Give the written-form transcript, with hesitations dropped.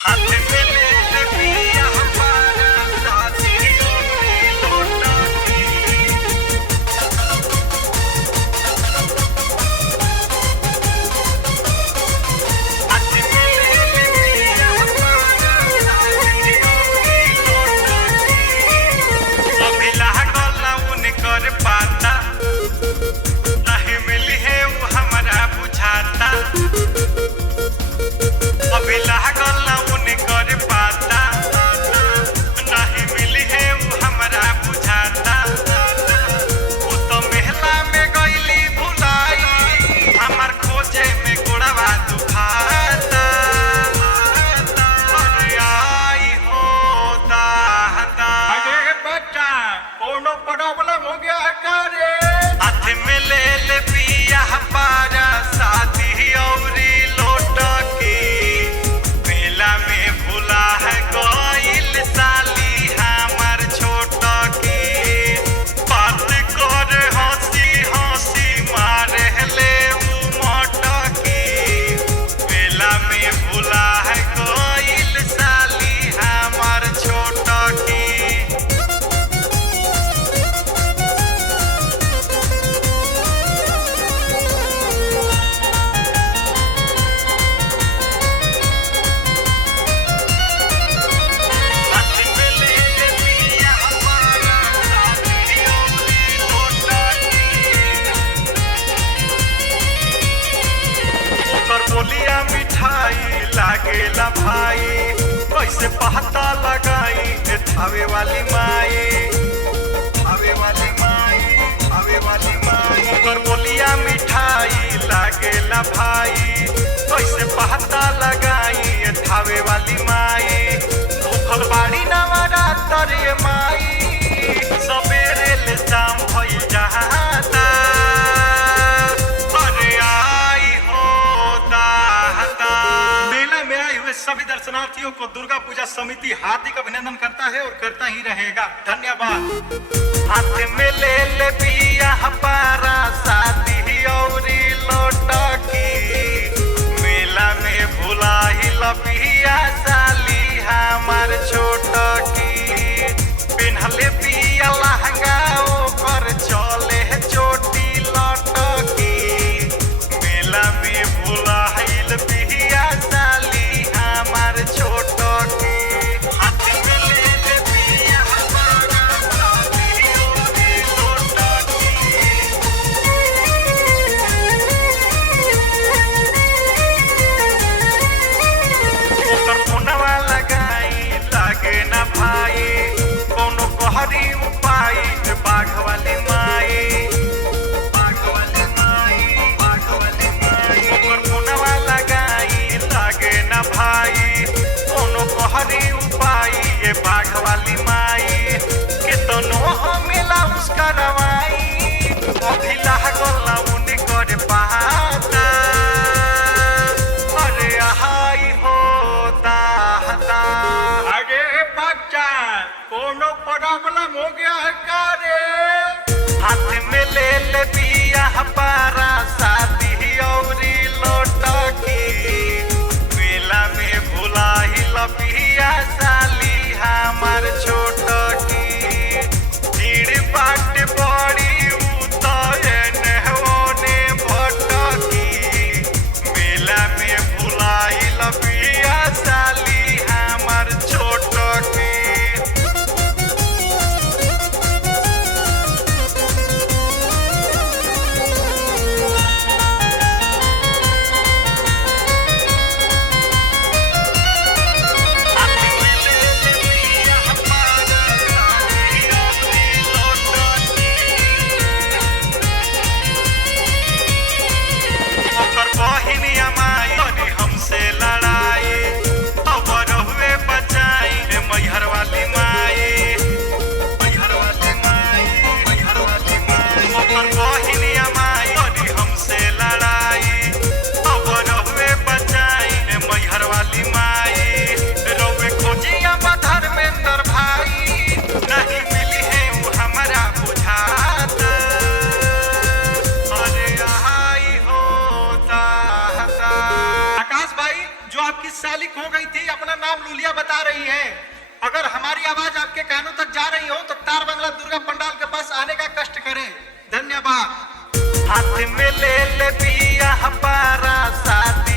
हाथ में ले ले पिया हमारा साथियों की लौटा की। हाथ में ले ले पिया हमारा साथियों की लौटा की। अभी लागल ना उनकर पाता, नहीं मिली है वो हमारा बुझाता। अभी लागल ना उनकर पाता, नहीं मिली है वो हमरा बुझाता। वो तो मेला में गईली भुलाई, हमार खोजे में गोड़वा दुखाता। अरे आई हो दादा, अरे बच्चा कोनो प्रॉब्लम हो गया का रे? हाथ में ले ले पिया हमारा शादी औरी लौटा की। मेला में भूला है गइल साली हमार छोटा की। बात कर हंसी हंसी मारे ले उ मोटा की। मेला में भूला है गइल साली हमार छोटा की। हाथ में ले ले पिया हमारा साथियों की लौटा की। ओकर बोलिया मिठाई लागेला भाई, कैसे पता लगाई ए थावे वाली माई। थावे वाली माई, थावे वाली माई। ओकर बोलिया मिठाई लागेला भाई, कैसे पता लगाई ए थावे वाली माई। भूखल बाड़ी नवरात्र ये माई, सबेरे ले शाम भइल जाता। अरे आई हो दादा। मेला में आए हुए सभी दर्शनार्थियों को दुर्गा पूजा समिति हार्दिक अभिनंदन करता है और करता ही रहेगा। धन्यवाद। हाथ में ले ले पिया हमारा शादी औरी लौटा की। मेला में भुला ही लपिया साली हमार छोटा की। पिन्हले पिया लहंगा ओकर चले चोटी लौटा की। मेला में भुला ही लपिया साली हमार छोटा की। हाथ में ले ले पिया हमारा शादी औरी लौटा की। ओकर फोनवा लगाई लागे ना भाई, कोनो कहरी उपाय ए बाघ वाली माई। बाघ वाली माई, बाघ वाली माई। ओकर फोनवा लगाई लागे ना भाई, कोनो कहरी उपाय ए बाघ वाली माई। केतनो मिला उसका रवाई, अभी लागल ना उनकर पाता। अरे हाय हो दादा। अरे बच्चा कोनो प्रॉब्लम हो गया है का रे? हाथ में ले ले पिया हमारा शादी औरी लौटा की। मेला में भुला ही लपिया साली हमार छोटा की। भीड़ बाट बड़ी उतने होने भटकी। मेला में भुला ही लपिया साली हमार छोटा की। अपना नाम लूलिया बता रही है। अगर हमारी आवाज आपके कानों तक जा रही हो तो तार बंगला दुर्गा पंडाल के पास आने का कष्ट करें। धन्यवाद। हाथ में ले ले पिया पारा साथ